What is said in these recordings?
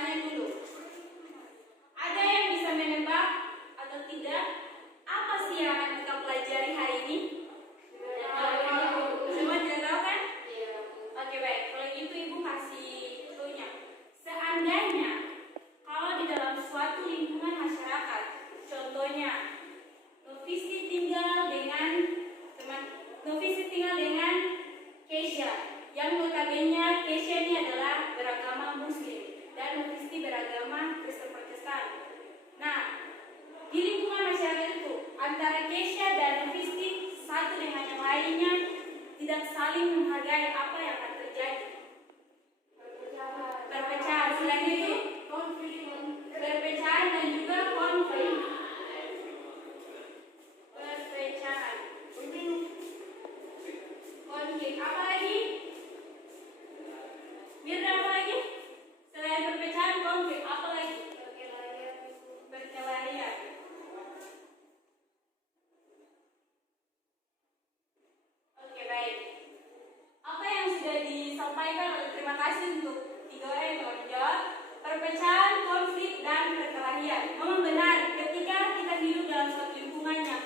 tanya dulu. Ada yang bisa menebak atau tidak? Apa sih yang akan kita pelajari hari ini? Semua tidak tahu kan? Oke, baik. Kalau gitu Ibu kasih clue-nya. Seandainya kalau di dalam suatu lingkungan masyarakat, contohnya Novisi tinggal dengan Keisha, yang notabene Keisha ini adalah beragama Muslim dan Novisi beragama Kristen Protestan. Nah, di lingkungan masyarakat itu antara Keisha dan Novisi satu dengan yang lainnya tidak saling menghargai, apa yang akan terjadi? Perpecahan. Selain itu perpecahan dan juga konflik. Perpecahan, konflik. Apa lagi? Mirna, apa lagi? Selain perpecahan, konflik, apa lagi? Perkelahian. Oke, baik. Apa yang sudah disampaikan? Terima kasih untuk 3 orang yang telah menjawab. Perpecahan, konflik, dan perkelahian. Memang benar, ketika kita hidup dalam suatu lingkungan yang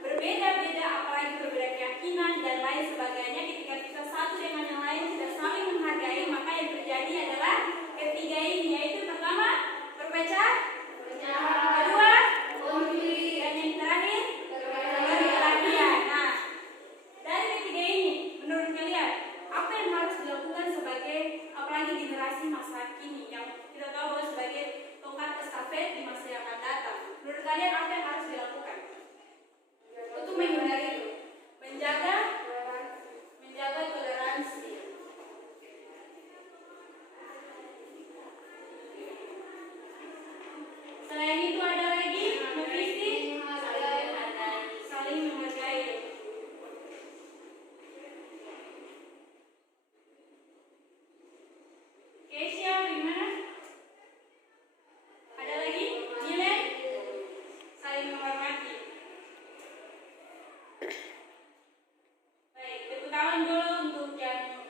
berbeda-beda, apalagi berbeda keyakinan dan lain sebagainya, ketika kita satu dengan yang lain tidak saling menghargai, maka yang terjadi adalah ketiga ini, yaitu pertama perpecahan, kedua konflik, dan yang terakhir perkelahian. Nah, dari ketiga ini, menurut kalian apa yang harus dilakukan sebagai, apalagi generasi masa kini yang kita tahu sebagai tongkat estafet di masa yang akan datang? Menurut kalian apa yang harus dilakukan untuk menghindari itu? Menjaga toleransi. Selain itu ada lagi Novisi saling menghargai. Keisha gimana? Ada lagi? Milen saling menghormati. Baik, tepuk tangan dulu untuk yang.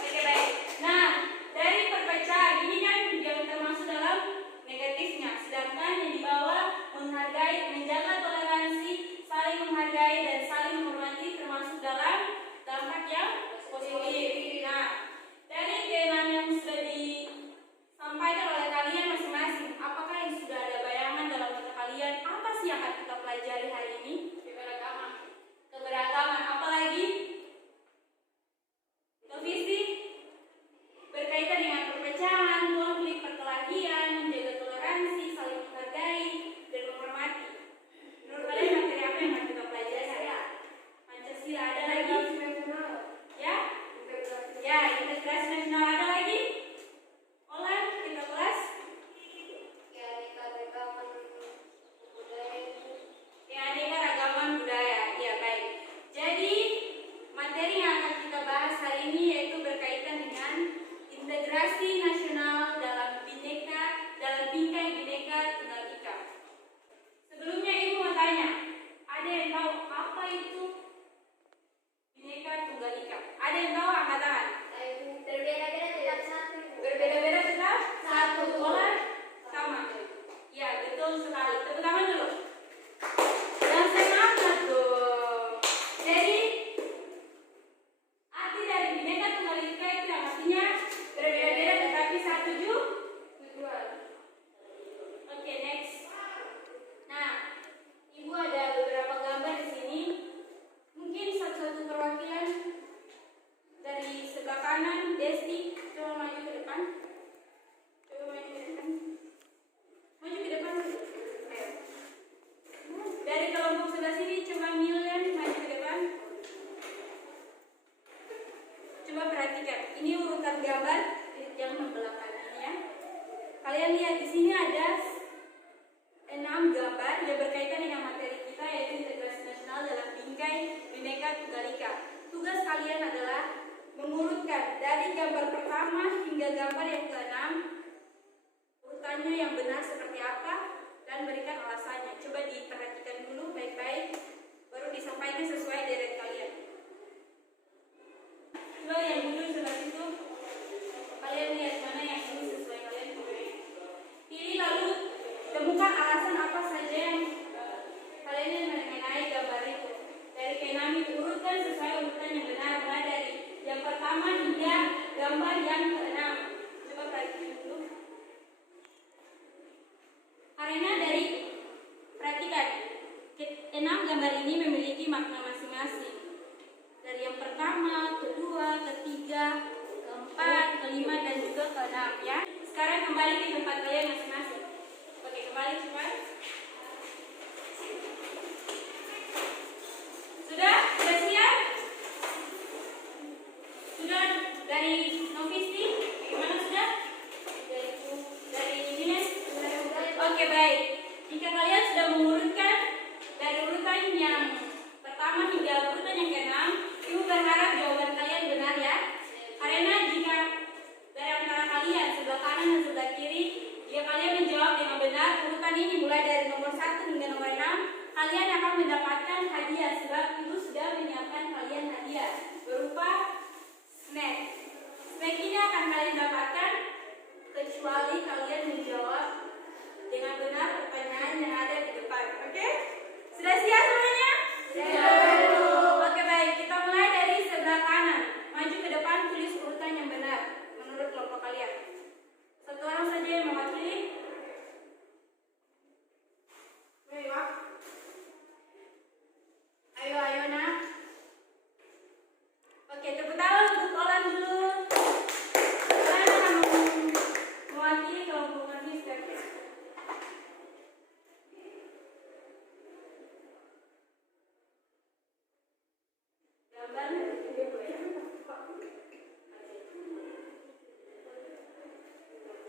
Oke, baik. Nah, dari perpecahan ini kan yang termasuk dalam negatifnya, sedangkan yang di bawah menghargai, menjaga toleransi, saling menghargai dan saling menghormati termasuk dalam dampak yang positif. Nah, dari keenam yang sudah disampaikan oleh kalian masing-masing, apakah yang sudah ada bayangan dalam otak kalian apa sih yang akan kita pelajari hari ini? Keberagaman. Apalagi Novisi berkaitan dengan perpecahan, konflik, perkelahian, menjaga toleransi, saling menghargai dan menghormati. Menurut kalian materi apa yang akan kita pelajari? Pancasila. Ada lagi? Ya? Ya, integrasi nasional. Ada lagi? Olan, kita kelas? Keanekaragaman budaya. Ya, baik. Jadi, materi yang akan kita bahas hari ini yaitu berkaitan dengan integrasi nasional dalam bingkai Bhinneka Tunggal Ika. Sebelumnya Ibu mau tanya, ada yang tahu apa itu Bhinneka Tunggal Ika? Ada yang tahu? Angkat tangan. Berbeda-beda tetap satu. Berbeda-beda tetap satu. Olah sama. Ya, betul sekali. Tepuk tangan dulu. Dan semangat dong. Jadi arti dari Bhinneka Tunggal Ika itu artinya berbeda-beda tetapi satu tujuan. Oke, next. Nah, Ibu ada beberapa gambar di sini. Mungkin satu-satu perwakilan dari sebelah kanan, Desti, coba maju ke depan. Maju ke depan. Ayo. Dari kelompok sebelah sini, coba Milen maju ke depan. Coba perhatikan, ini urutan gambar yang membelakang ini ya. Kalian lihat di sini ada 6 gambar yang berkaitan dengan materi kita yaitu integrasi nasional dalam bingkai Bhinneka Tunggal Ika. Tugas kalian adalah mengurutkan dari gambar pertama hingga gambar yang ke-6 urutannya yang benar seperti apa dan berikan alasannya. Coba diperhatikan dulu baik-baik baru disampaikan sesuai deret kalian. Coba yang dulu sebelah situ kalian lihat mana yang gambar yang keenam. Coba perhatikan dulu. Karena dari perhatikan, 6 gambar ini memiliki makna masing-masing. Dari yang pertama, kedua, ketiga, keempat, kelima, dan juga keenam ya. Sekarang kembali ke tempat kalian masing-masing. Oke, kembali cepat. Sudah? Sudah siap? Sudah dari Novisti? Bagaimana sudah? Dari Ines? Oke, baik. Jika kalian sudah mengurutkan dari urutan yang pertama hingga urutan yang keenam, Ibu berharap jawaban kalian benar ya. Karena jika dari antara kalian sebelah kanan dan sebelah kiri, jika kalian menjawab dengan benar urutan ini mulai dari nomor 1 hingga nomor 6, kalian akan mendapatkan hadiah sebab Ibu sudah menyiapkan kalian hadiah berupa snack. Snack ini akan kalian dapatkan kecuali kalian menjawab dengan benar pertanyaan yang ada di depan. Oke? Sudah siap semuanya? Oke, baik. Kita mulai dari sebelah kanan. Maju ke depan, tulis urutan yang benar menurut kelompok kalian. Satu orang saja yang mewakili. Ayo, nak. Oke, tepuk tangan untuk Olan dulu. Olan akan mewakili kelompok Nafis.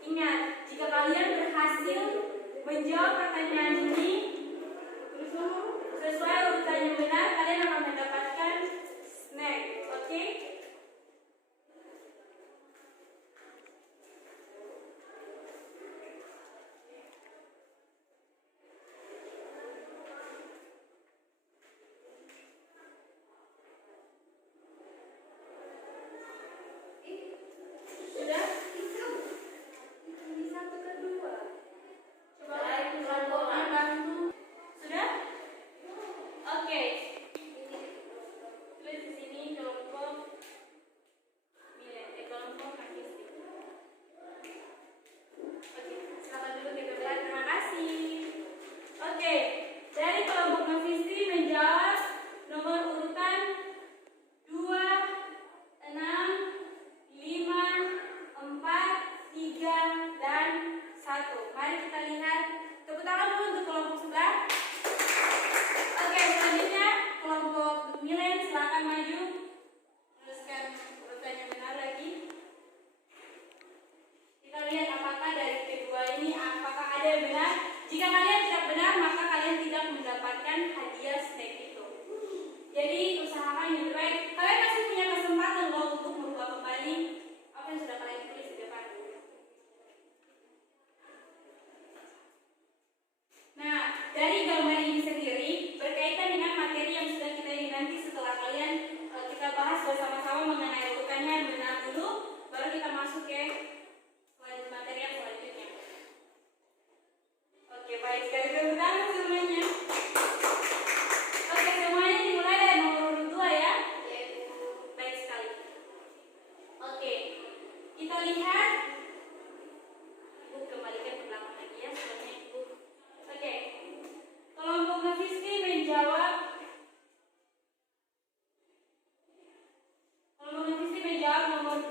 Ingat, jika kalian berhasil menjawab pertanyaan ini sesuai urutan yang benar, kalian akan mendapatkan snack. Oke?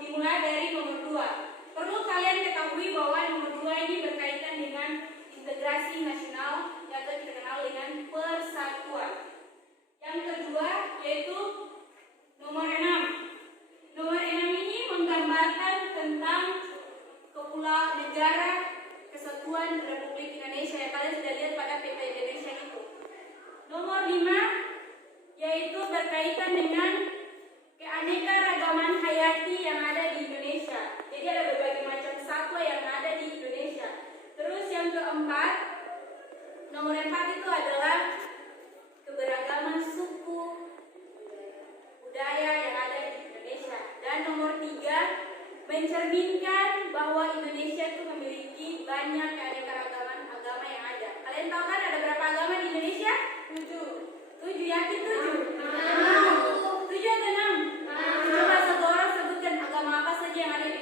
Dimulai dari nomor 2. Perlu kalian ketahui bahwa nomor 2 ini berkaitan dengan integrasi nasional atau dikenal dengan persatuan. Yang kedua yaitu nomor 6. Nomor 6 ini menggambarkan tentang kepulauan negara kesatuan Republik Indonesia yang kalian sudah lihat pada peta Indonesia itu. Nomor 5 yaitu berkaitan dengan keanekaragaman hayati yang ada di Indonesia. Jadi ada berbagai macam satwa yang ada di Indonesia. Terus yang keempat, nomor 4 itu adalah keberagaman suku budaya yang ada di Indonesia. Dan nomor 3, mencerminkan bahwa Indonesia itu memiliki banyak keanekaragaman agama yang ada. Kalian tahu kan ada berapa agama di Indonesia? 7. Yakin 7? 7 atau 6? Coba satu orang sebutkan agama apa saja yang ada di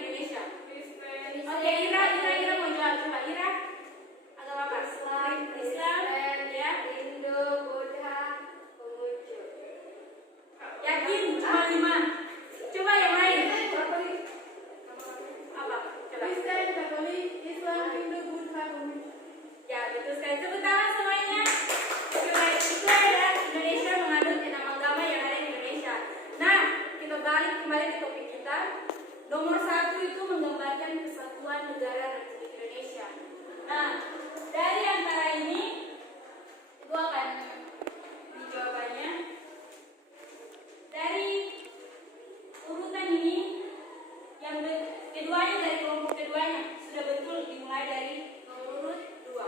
betul sekali. Tepuk tangan semuanya. Oke, baik. Itu adalah Indonesia mengadut 6 agama yang ada di Indonesia. Nah, kita balik kembali ke topik kita. Nomor 1 itu menggambarkan kesatuan negara Republik Indonesia. Nah, dari antara ini, Ibu akan di jawabannya. Dari urutan ini, yang keduanya dari kelompok keduanya sudah betul dimulai dari nomor urut 2.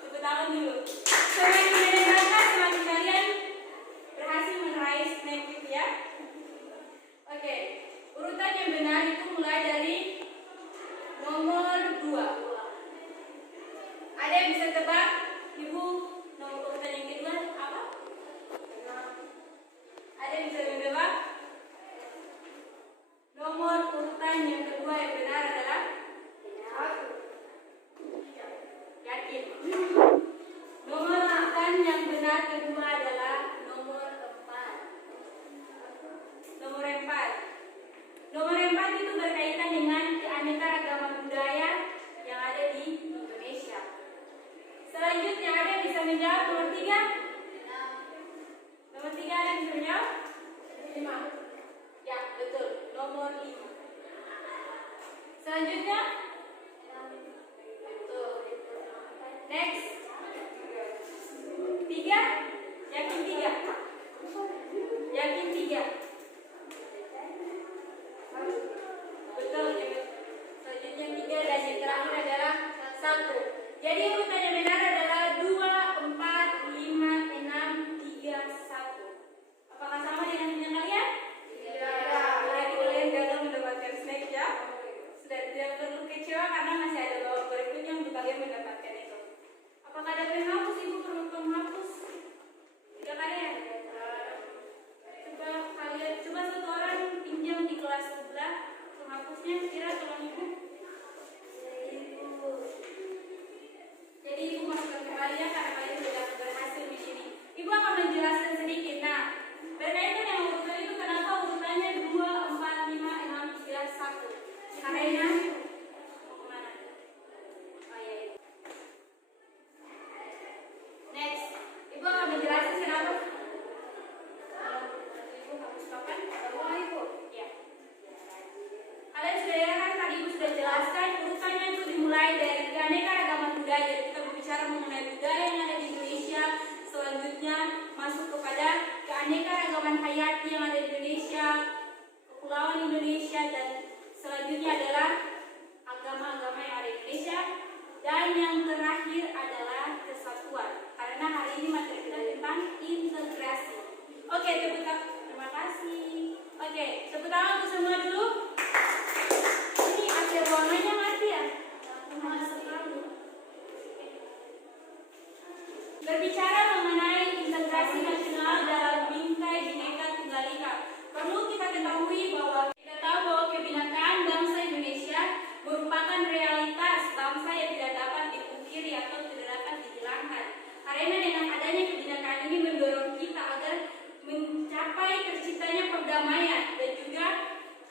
Tepuk tangan dulu. Semakin mendengarkan, semakin kalian berhasil meraih snapchat ya. Oke, urutan yang benar itu mulai dari nomor 2. Ada yang bisa tebak, Ibu, nomor urutan yang kedua apa? Ada yang bisa menebak? Nomor urutan yang kedua yang benar adalah yakin. Nomor urutan yang benar kedua adalah nomor 4. Nomor 4. Nomor 4 itu berkaitan dengan keanekaragaman budaya yang ada di Indonesia. Selanjutnya ada yang bisa menjawab nomor 3? Nomor 3 ada yang bisa menjawab? 5. Ya, betul. Nomor 5. Selanjutnya? Betul. Next. 3? Yakin 3? Yakin 3? Betul. Selanjutnya 3 dan yang terakhir adalah 1. Jadi urutan yang benar adalah 2, 4, 5, 6, 3, 1. Apakah sama dengan punya kalian? Berarti kalian gagal mendapatkan snack ya. Sudah tidak perlu kecewa karena masih ada babak berikutnya untuk kalian mendapatkan itu. Apakah ada penghapus? Ibu perlu penghapus? Tidak kalian? Coba satu orang pinjam di kelas sebelah penghapusnya. Kira tolong ibu. Jadi ibu masukkan kembali ya karena kalian sudah berhasil di sini. Ibu akan menjelaskan sedikit. Nah, berkaitan yang urutan itu kenapa urutannya 2, 4, 5, 6, 3, 1. Caranya mau kemana? Oh iya. Next, ibu akan menjelaskan kenapa. Ibu hapus kapan? Baru ibu. Ya. Kalian sudah lihat kan tadi ibu sudah jelaskan urutannya itu dimulai dari keanekaragaman budaya. Kita berbicara mengenai budaya yang ada di Indonesia. Selanjutnya masuk kepada keanekaragaman hayati yang ada di Indonesia, kepulauan Indonesia, dan selanjutnya adalah agama-agama yang ada di Indonesia, dan yang terakhir adalah kesatuan. Karena hari ini materi kita tentang integrasi. Oke, tepuk tangan. Terima kasih. Oke, tepuk tangan untuk semua dulu. Ini AC ruangannya mati ya? Berbicara mengenai integrasi nasional dalam bingkai Bhinneka Tunggal Ika, perlu kita ketahui bahwa kebinekaan bangsa Indonesia merupakan realitas bangsa yang tidak dapat dipungkiri atau tidak dapat dihilangkan. Karena dengan adanya kebinekaan ini mendorong kita agar mencapai terciptanya perdamaian dan juga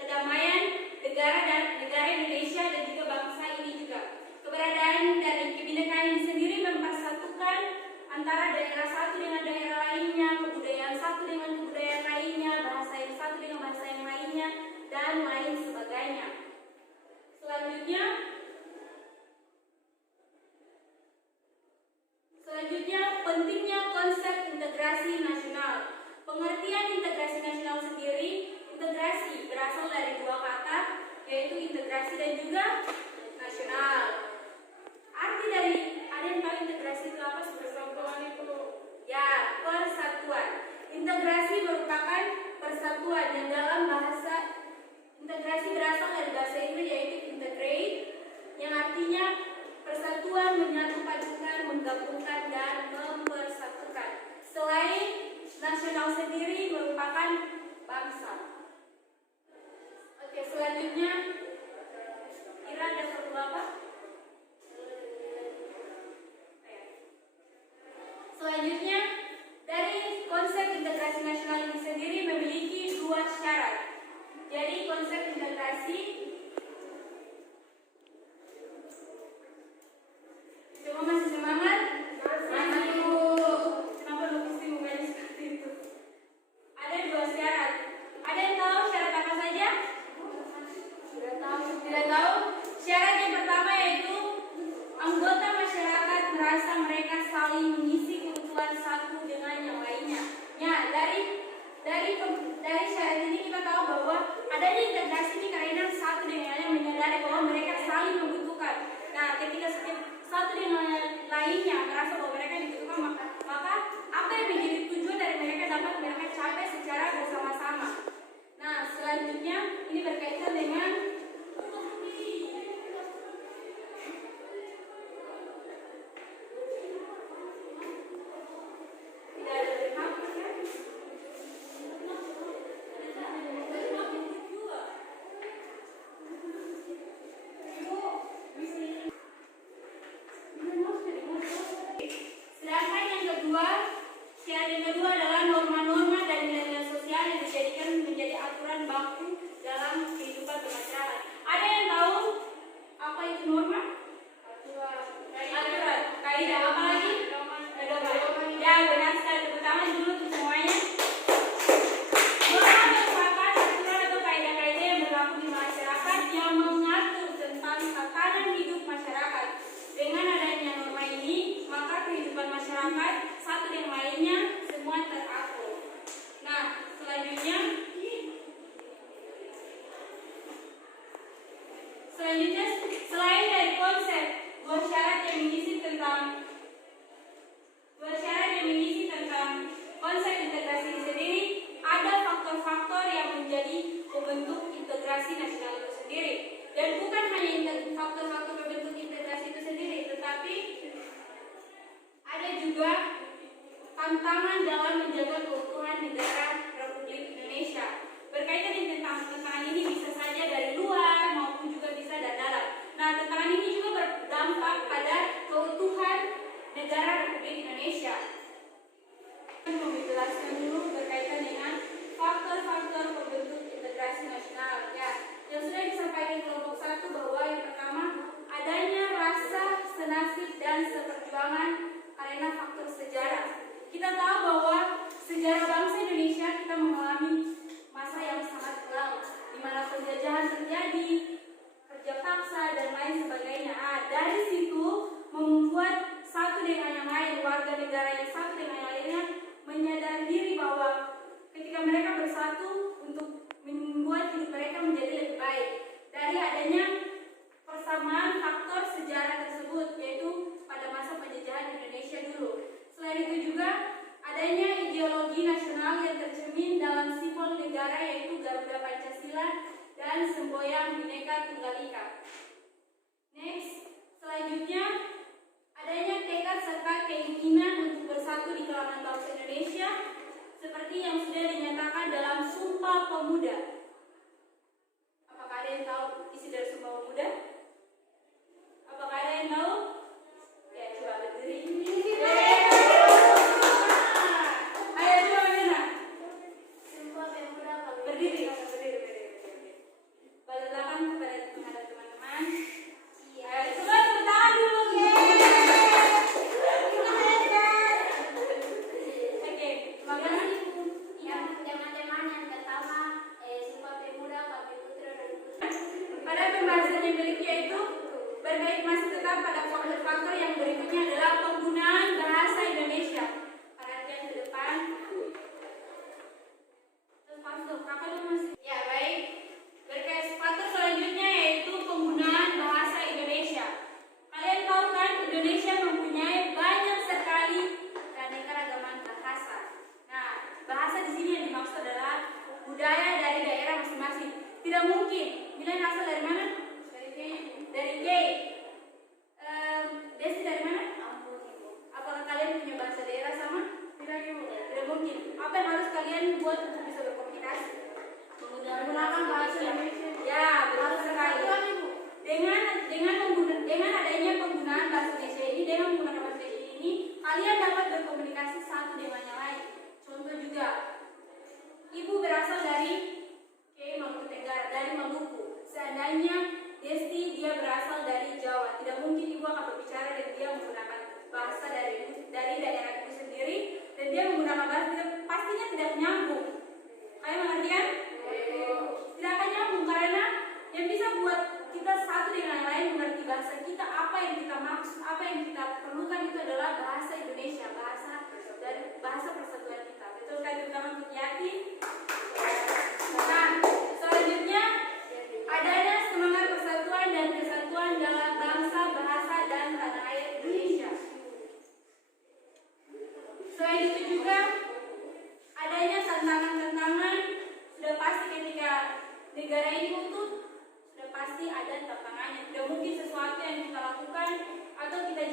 kedamaian negara Indonesia dan juga bangsa ini juga. Keberadaan dari kebinekaan ini sendiri mempersatukan antara daerah satu dengan daerah lainnya, kebudayaan satu dengan kebudayaan lainnya, bahasa yang satu dengan bahasa yang lainnya, dan lain sebagainya. Selanjutnya pentingnya konsep integrasi nasional. Pengertian integrasi nasional sendiri, integrasi berasal dari dua kata, yaitu integrasi dan juga nasional. Arti dari, ada yang tahu integrasi itu apa? Persatuan itu. Ya, persatuan. Integrasi merupakan persatuan yang dalam bahasa integrasi berasal dari bahasa Inggris yaitu integrate, yang artinya persatuan, menyatu padukan, menggabungkan dan mempersatukan. Selain nasional sendiri merupakan bangsa. Oke, selanjutnya kira ada perlu apa? Selanjutnya, dari konsep integrasi nasional ini sendiri memiliki dua syarat. Jadi konsep integrasi, coba masih semangat? tahu bahwa adanya integrasi ini karena satu dengan yang lain menyadari bahwa mereka saling membutuhkan. Nah, ketika satu dengan lainnya merasa bahwa mereka dibutuhkan, maka apa yang menjadi tujuan dari mereka dapat mereka capai secara bersama-sama. Nah, selanjutnya ini berkaitan dengan yang kedua adalah norma-norma dan nilai-nilai sosial yang dijadikan menjadi aturan baku dalam kehidupan bermasyarakat. Ada yang tahu apa itu norma? Aturan, kaidah, apa lagi? Pedoman. Ya, benar sekali. Tepuk tangan dulu untuk semuanya. Norma merupakan aturan atau kaidah-kaidah yang berlaku di masyarakat yang mengatur tentang tatanan hidup masyarakat. Dengan adanya norma ini, maka kehidupan masyarakat satu dengan lainnya semua teratur. Nah, selanjutnya selain dari konsep dua syarat yang mengisi tentang konsep integrasi ini sendiri, ada faktor-faktor yang menjadi pembentuk integrasi nasional itu sendiri. Dan bukan hanya faktor-faktor pembentuk integrasi itu sendiri, tetapi ada juga tantangan dalam menjaga keutuhan negara Republik Indonesia. Berkaitan dengan tantangan ini bisa saja dari luar maupun juga bisa dari dalam. Nah, tantangan ini juga berdampak pada keutuhan negara Republik Indonesia. Saya mau menjelaskan dulu berkaitan dengan faktor-faktor pembentuk integrasi nasional. Ya, yang sudah disampaikan kelompok 1 bahwa yang pertama adanya rasa senasib dan seperjuangan karena faktor sejarah. Kita tahu bahwa sejarah bangsa Indonesia kita mengalami masa yang sangat kelam, di mana penjajahan terjadi, kerja paksa dan lain sebagainya. Dari situ membuat satu dengan yang lain, warga negara yang satu dengan yang lainnya menyadari diri bahwa ketika mereka bersatu untuk membuat hidup mereka menjadi lebih baik. Dari adanya persamaan faktor sejarah tersebut, yaitu pada masa penjajahan Indonesia dulu. Selain itu juga adanya ideologi nasional yang tercermin dalam simbol negara, yaitu Garuda Pancasila dan semboyan Bhinneka Tunggal Ika. Next, selanjutnya adanya tekad serta keinginan untuk bersatu di kalangan bangsa Indonesia, seperti yang sudah dinyatakan dalam Sumpah Pemuda. Apakah ada yang tahu isi dari Sumpah Pemuda? Apakah ada yang tahu? Ya, coba berdiri. Ayo coba mana? Sumpah Pemuda Berdiri. Balik belakang kepada teman-teman. Ayo coba tepuk tangan dulu. Oke, bagaimana? yang teman-teman yang pertama Sumpah Pemuda Kami Putra dan Putri. Pada pembahasan yang berikutnya itu berkait masih tetap pada faktor-faktor yang berikutnya adalah penggunaan bahasa Indonesia. Perhatian ke depan. Lepas tuh, kakak dulu masih. Ya baik. Berkait faktor selanjutnya yaitu penggunaan bahasa Indonesia. Kalian tahu kan Indonesia mempunyai banyak sekali keanekaragaman bahasa. Nah, bahasa di sini yang dimaksud adalah budaya dari daerah masing-masing. Tidak mungkin. Kalian asal dari mana? Dari K. Desi dari mana? Apakah kalian punya bahasa daerah sama? Tidak mungkin. Apa yang harus kalian buat untuk bisa berkomunikasi? Menggunakan bahasa Indonesia. Ya, betul sekali. Dengan adanya penggunaan bahasa Indonesia ini, dengan menggunakan bahasa Indonesia ini, kalian dapat berkomunikasi satu dengan yang lain. Contoh juga, ibu berasal dari Maluku Tenggara, dari Maluku. Seandainya Desti dia berasal dari Jawa, tidak mungkin ibu akan berbicara dan dia menggunakan bahasa dari daerah itu sendiri, dan dia menggunakan bahasa pastinya tidak nyambung. Kalian mengerti kan? Tidak akan nyambung karena yang bisa buat kita satu dengan yang lain mengerti bahasa kita, apa yang kita maksud, apa yang kita perlukan itu adalah bahasa Indonesia, bahasa persatuan kita. Betul kan, terutama untuk Yati? Nah,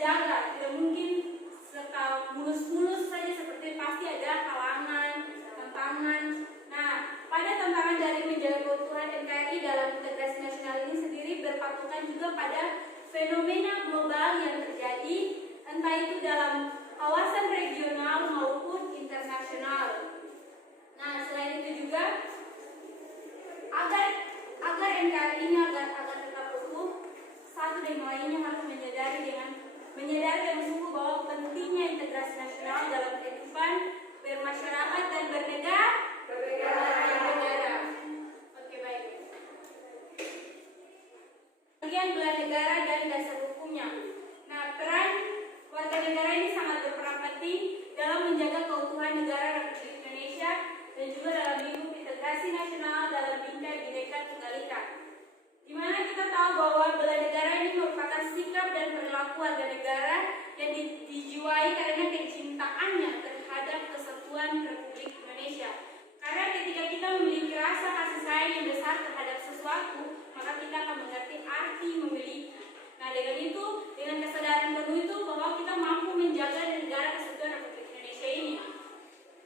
menjaga, tidak mungkin mulus-mulus saja, seperti pasti ada halangan, tantangan. Nah, pada tantangan dari menjaga keutuhan NKRI dalam integrasi nasional ini sendiri berpatokan juga pada fenomena global yang terjadi, entah itu dalam kawasan regional maupun internasional. Nah, selain itu juga agar NKRI ini agar tetap utuh, satu dan lainnya harus menyadari yang sungguh bahwa pentingnya integrasi nasional dalam kehidupan bermasyarakat dan bernegara. Oke, baik. Bagian bela negara dan dasar hukumnya. Nah, peran warga negara ini sangat berperan penting dalam menjaga keutuhan negara Republik Indonesia dan juga dalam lingkup integrasi nasional dalam bingkai Bhinneka Tunggal Ika. Di mana kita tahu bahwa bela negara ini merupakan sikap dan perilaku warga negara yang dijiwai karena kecintaannya terhadap kesatuan Republik Indonesia. Karena ketika kita memiliki rasa kasih sayang yang besar terhadap sesuatu, maka kita akan mengerti arti memiliki. Nah, dengan itu, dengan kesadaran penuh itu bahwa kita mampu menjaga negara kesatuan Republik Indonesia ini.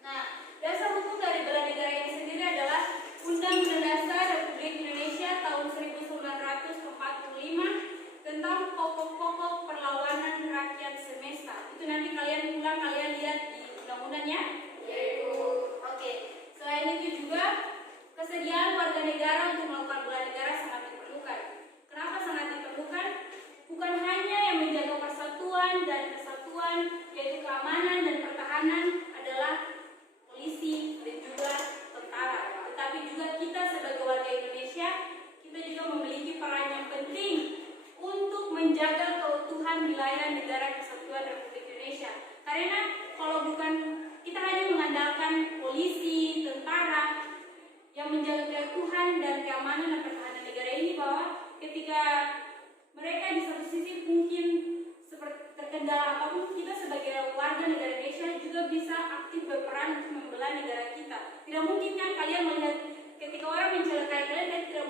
Nah, dasar hukum dari bela negara ini sendiri adalah Undang-Undang Dasar Republik Indonesia tahun 1945 tentang pokok-pokok perlawanan rakyat semesta. Itu nanti kalian lihat di undang-undangnya. Oke. Selain itu juga kesediaan warga negara untuk melakukan bela negara sangat diperlukan. Kenapa sangat diperlukan? Bukan hanya yang menjaga persatuan dan kesatuan, yaitu keamanan dan pertahanan adalah polisi dan juga tentara. Tetapi juga kita sebagai warga Indonesia, kita juga memiliki peran yang penting untuk menjaga keutuhan wilayah negara kesatuan Republik Indonesia. Karena kalau bukan kita hanya mengandalkan polisi, tentara yang menjaga keutuhan dan keamanan dan pertahanan negara ini, bahwa ketika mereka di satu sisi mungkin seperti terkendala apapun, kita sebagai warga negara Indonesia juga bisa aktif berperan untuk membela negara kita. Tidak mungkin kan kalian melihat ketika orang mencelakai kalian, dan tidak